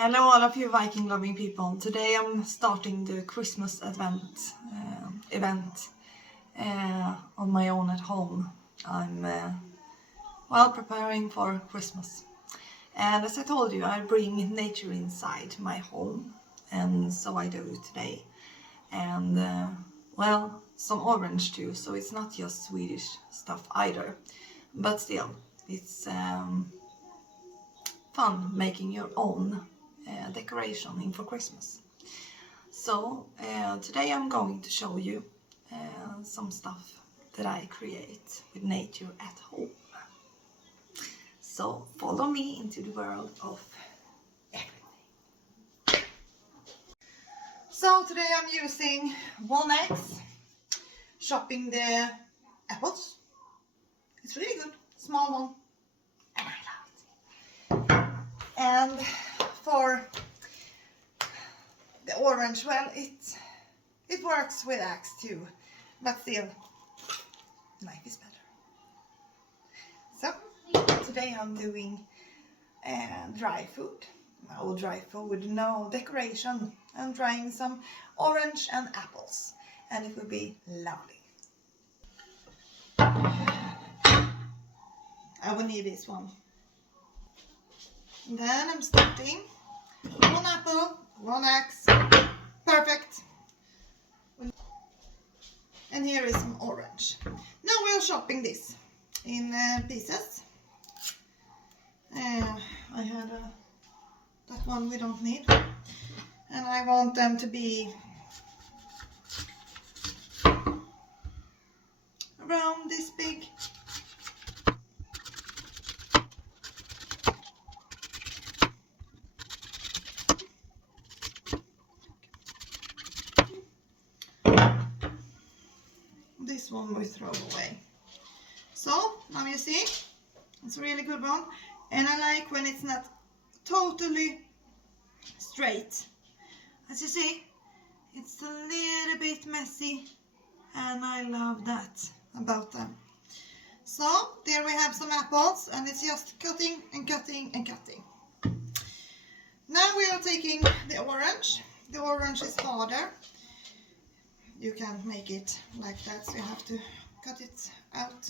Hello all of you Viking loving people. Today I'm starting the Christmas event on my own at home. I'm preparing for Christmas. And as I told you, I bring nature inside my home, and so I do today. And some orange too, so it's not just Swedish stuff either. But still, it's fun making your own decoration for Christmas. So today I'm going to show you some stuff that I create with nature at home. So follow me into the world of everything. So today I'm using 1x, chopping the apples. It's really good, small one, and I love it. And for the orange, well, it works with axe too, but still, knife is better. So today I'm doing dry food. No dry food, no decoration. I'm drying some orange and apples, and it will be lovely. I will need this one. And then I'm starting 1 apple, 1 axe, perfect. And here is some orange. Now we're chopping this in pieces. I had that one we don't need, and I want them to be around this big. This one we throw away. So now you see, it's a really good one, and I like when it's not totally straight. As you see, it's a little bit messy, and I love that about them. So there we have some apples, and it's just cutting and cutting and cutting. Now we are taking the orange. The orange is harder. You can't make it like that, so you have to cut it out.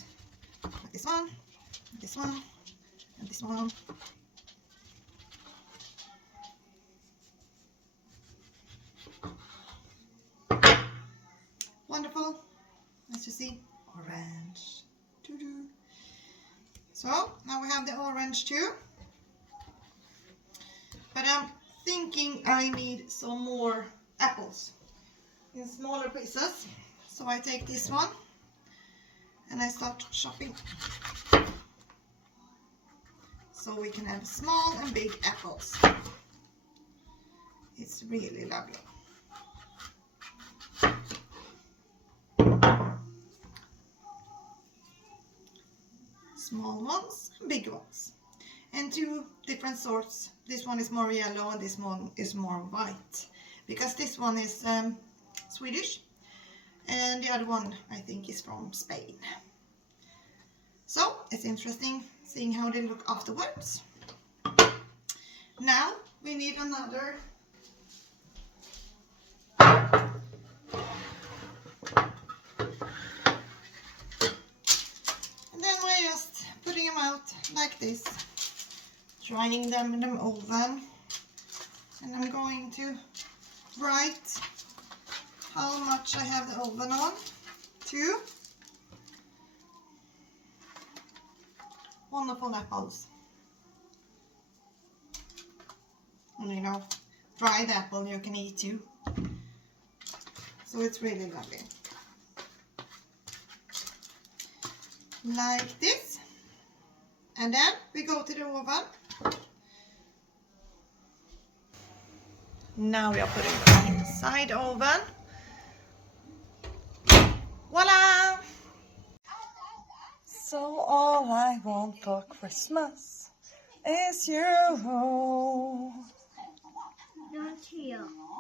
This one, this one, and this one. Wonderful, as you see, orange. Doo-doo. So now we have the orange too. But I'm thinking I need some more apples in smaller pieces. So I take this one and I start chopping, so we can have small and big apples. It's really lovely. Small ones and big ones, and 2 different sorts. This one is more yellow and this one is more white, because this one is Swedish, and the other one I think is from Spain. So it's interesting seeing how they look afterwards. Now we need another and then we're just putting them out like this, drying them in the oven, and I'm going to write how much I have the oven on. 2 wonderful apples. And you know, dried apple you can eat too. So it's really lovely. Like this. And then we go to the oven. Now we are putting them inside the oven. Voila! So all I want for Christmas is you. Not you.